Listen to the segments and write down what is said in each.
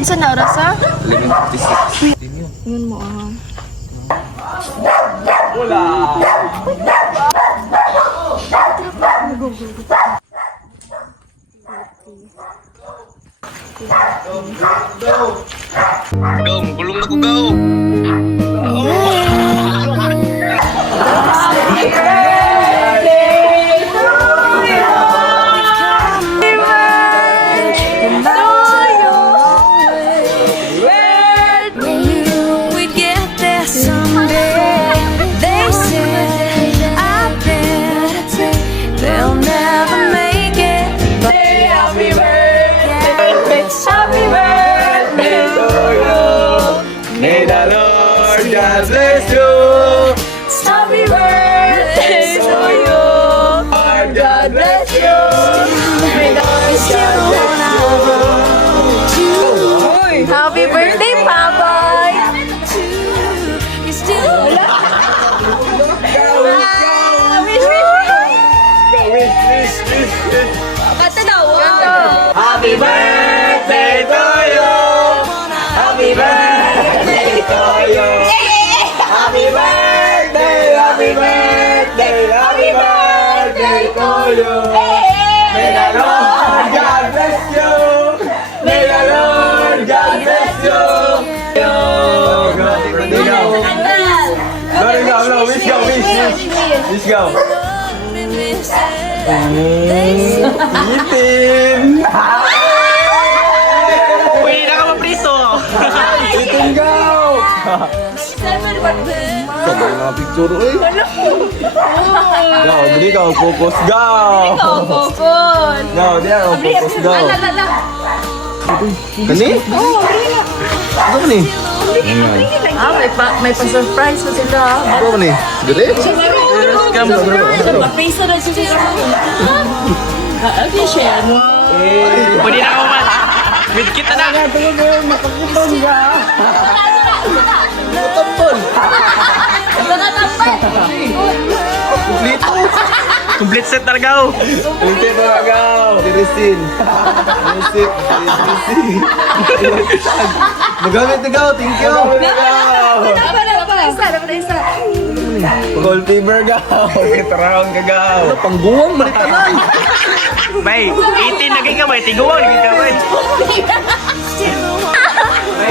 Isa na oras ha? 11:56. Yun mo Wala! Go, gulong na ko go! May the Lord God bless you. Happy birthday to you. Lord God bless you. May the Lord Happy birthday, Papoy! Kata daw! Happy birthday to you. Happy birthday to you. Happy birthday, happy birthday, happy birthday to you. May the Lord God bless you. May the Lord God bless you. Let's go. Itin! Uy, nakapapriso! Itin, go! Sabay mga picture, uy! Go, dali ka, focus, go! Focus! Go, diya, focus, go! Kani? Oo, Ano ka ni? may pa-surprise pa sila. Ano ka ni? Dali? Papiso na siya. Okay, share mo. Pwede na ako man. With kita na. Makakitong ka! Matampol! Kumplito! Complete set talaga ako. Kumplito talaga! Tirisin! Tirisin! Tirisin! Magamit ikaw! Thank you! Isa. Gold fever gaw! Kitraon ka gaw! Pangguwang malitanan! Bay, 18 lagi ka bay. Tiguan lagi ka bay.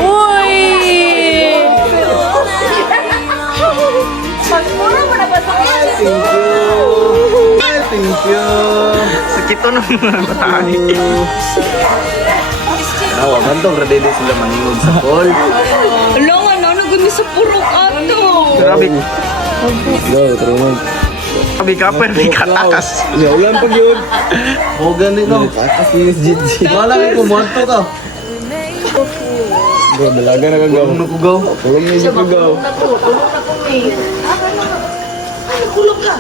Uy! Pagpuro mo na ba ito? Thank you! Thank you! Sakit to nung mga batani. Nawa, gantong radede sila maningog sa call. Alam nga na, naguni sa purok ato. Grabe. Go, tara Sabi ka pa, hindi ka takas. Ya, ulan pag yun. O, ganito. Takas yung GG. Wala kayo, kumonto ka. Bro, dalaga na kagaw. Tulong na kugaw. Tulong na yung kugaw. Kulog ka.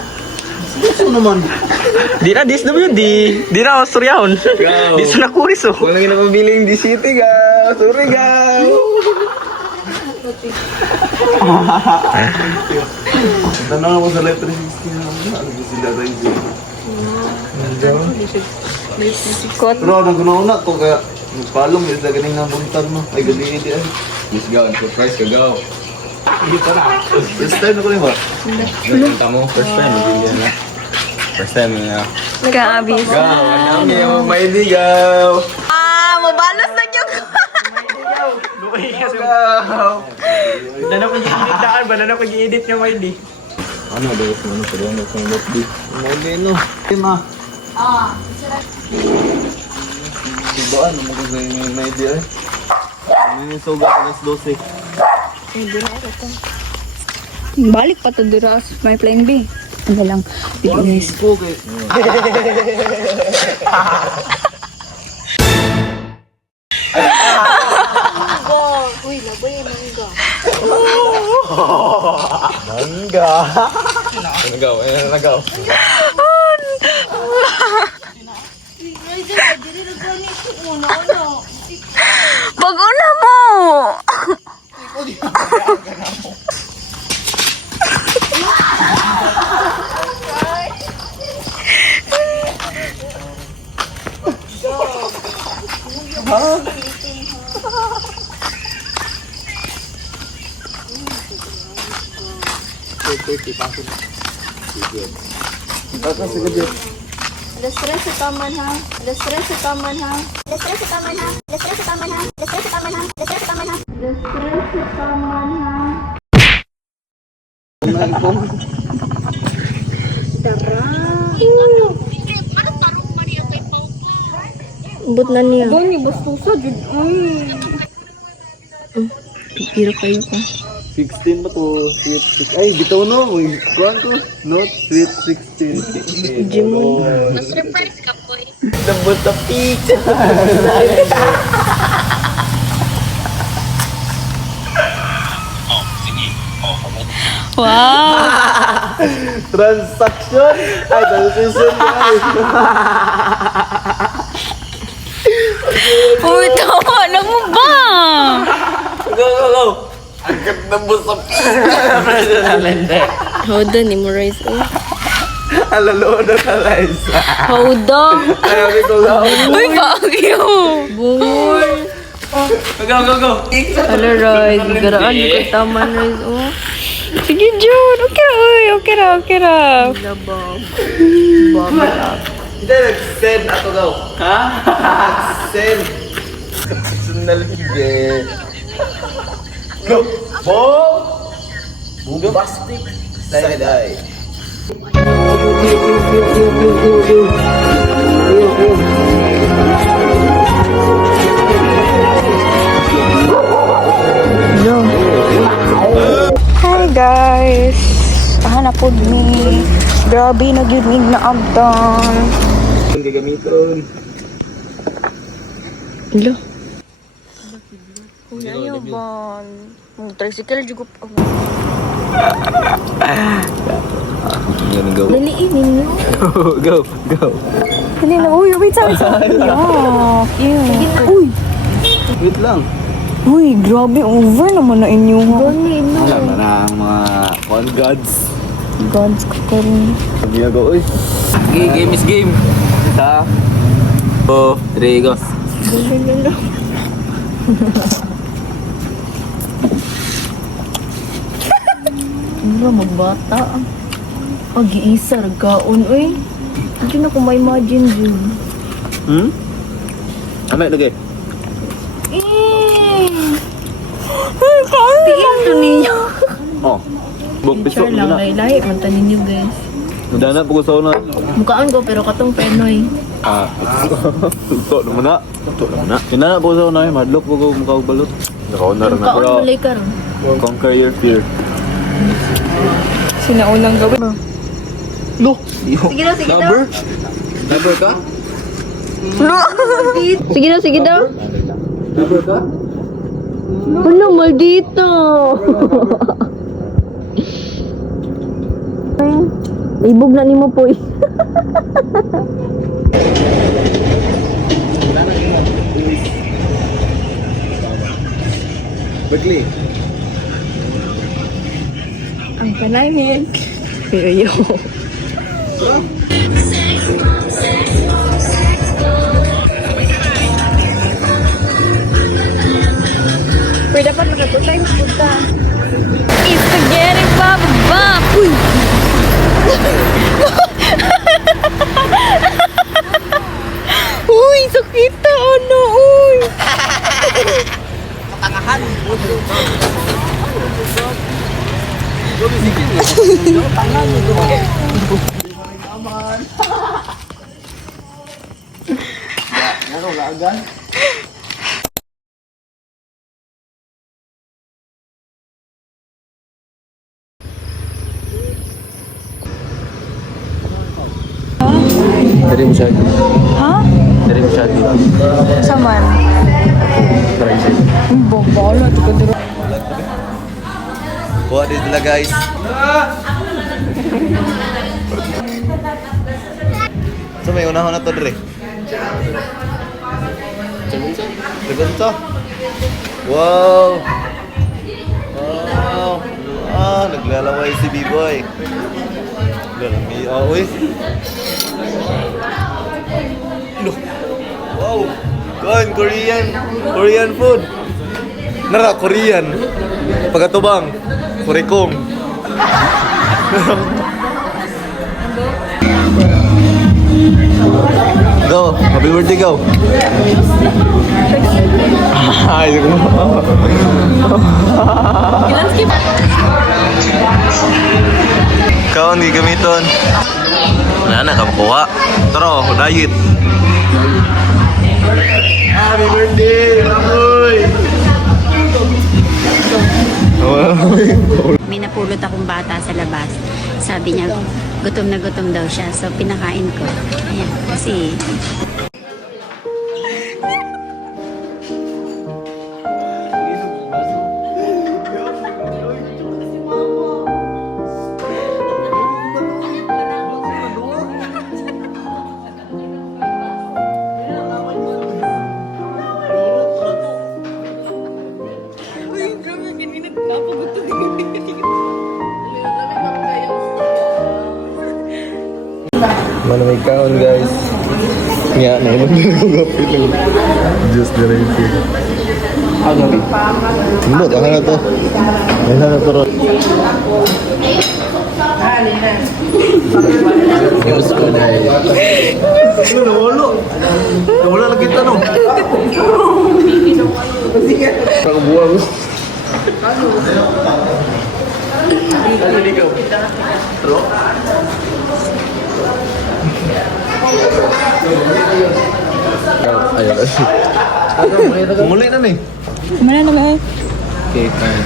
Gusto naman. Di na DSWD. Di na Australian. Di na kuris oh. Walang ginapabiling di city gaw. Sorry gaw. Tanong ako sa Life 360 na ano ba sila tayo? Pero naguna-una ko kaya magpalong yun sa ganing nga buntag no. Ay galing hindi ay. Miss gaw, surprise ka gaw. Hindi pa na. First time na ko rin ba? Nagpunta mo? First time, hindi na. First time na. Nag-aabis. Gaw, alam niyo, may di gaw. Mabalos na yung Luay kasi. Gaw. Dana ko i-edit daan ba? Dana ko i-edit niya may di. Ano ba yung ano pa doon sa birthday? May no. Ma. Sibaan mo ko sa may di ay. May sugat alas 12. Balik pa to dira sa my plan B. Ano lang, bilis. Okay. Uy, laboy yung mangga. Mangga. Nagaw, nagaw. Pag-una mo! 4:30 pasok. Tapos sige dito. Alas 3 sa taman ha. Alas 3 sa taman ha. Alas 3 sa taman ha. Alas 3 sa taman ha. Alas 3 sa taman ha. Alas 3 sa taman ha. Alas 3 sa taman ha. Ubot na niya. Gani, bastusa, Jud. Tira kayo ka. 16 ba to? Sweet 16. Ay, bitaw no. Kuhan ko. Not sweet 16. Jimon. Double sa pizza. Wow! Transaction? Ay, transaction guys. Uy, tama na mo ba? Go. Ang ganda mo sa pizza. Hold on, memorize ko. Alalo na Liza. Hold on. Sabi ko lang. Uy, bagyo. Boy. Go. Hello, Roy. Garaan, di ko tama, Roy. Oh. Sige, June. Okay ra. Labab. Hindi, nag-send ako daw. Ha? Send. Personal hindi. Go. Bong. Bombastic. Side-eye. Hi, guys. Hanap po mi. Grabe, nagyunig na abdan. Ang gagamiton. Hello. Kuya, ayaw ba? Tricycle juga po. Go. Daliin ninyo. Go. Dali na. Uy, wait sa akin. Cute. Uy. Wait lang. Uy, grabe. Over naman na inyo. Gani na. Alam na ang mga con gods. Gods ko ka rin. Sabi na go, uy. Game is game. Isa. 2, 3, go. Ano magbata? Pag-iisa, ragaon. Uy. Hindi na ko ma-imagine yun. Ano lagi? Tingin to niyo. Oh. Buk piso Sure lang, na. lahi-lahi. Manta ninyo, guys. Madana po ko sa una. Mukhaan ko, pero katong Penoy. Tutok naman na. Kinana po sa una, madlok po ko mukha ko balot. Naka-honor na. Mukhaan Pero mulay ka rin. conquer your fear. Sinaunang gawin. Look! Sige daw. Number ka? Sige daw. Number ka? Wala, maldito. Ibog na ni mo po. Berkeley. Ang panahig. Pero Pero dapat makatutay mo punta. Spaghetti bababa! Uy! Uy! Sakita! Ano? Uy! Patangahan. Dari mo siya. Ha? Dari mo siya dito. Saman? Tricycle. Bala, ito ka dito. Kuha dito lang guys. So may unahon na to dire. Segundo. Wow. Naglalaway si B-Boy. Lalami. Uy. Wow. Kan Korean food. Nara Korean. Pagatubang. Korekong. Go, happy birthday, go. Ay, kau hindi gamiton. Wala na, kamakuha. Tara, diet. Happy birthday, Ramoy! May napulot akong bata sa labas. Sabi niya, gutom na gutom daw siya. So, pinakain ko. Ayan, kasi... Mana may kaon, guys. Nga, na ilang nagagapit lang. Just the right thing. Lembut, akan na to. Akan na to, Rod. Gusto ko na eh. Ano, nawalo? Nawala lang kita, no? Kakabuang. Ano di ka? Hello? Ayo. Mulai na nih. Mana na ba? Okay, fine.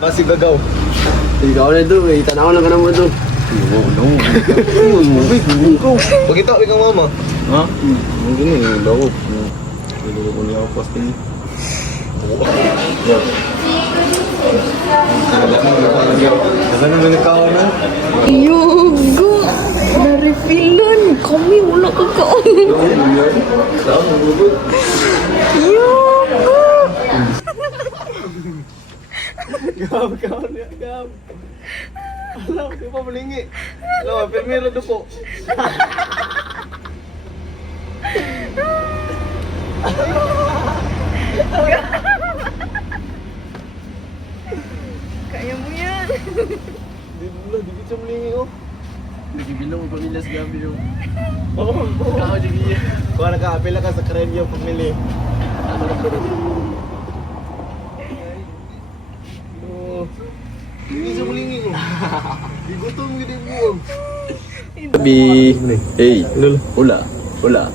Masih gagaw. Ikaw na ito, eh. Tanaw lang ka naman ito. Pakita ko kang mama. Ha? Mungkin eh, bago. Hindi ko niya ako posting. Nasaan ang nagkaon na? Yogo! Na-refillon! Kami wala ka kaon! Yogo! Gab, kaon niya, gab. Alam, di pa malingi. Alam, primero do po. Kaya mo yan! Di mo di kita malingi oh. Nagibilang ko pamilya sa gabi yung. Oo. Ikaw, Jiggy. Kung naka-apil ka sa Karelio pamili. Oh. Hindi sa malingi ko. Di gutom gini mo. Gabi. Hey, ula. Ula.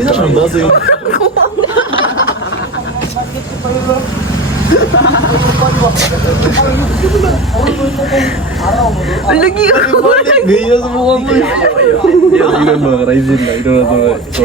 Kita siyang basa yung... Lagi ako! Gaya sa mukha mo. Yan, yun mga Ryzen na. Ito na ito.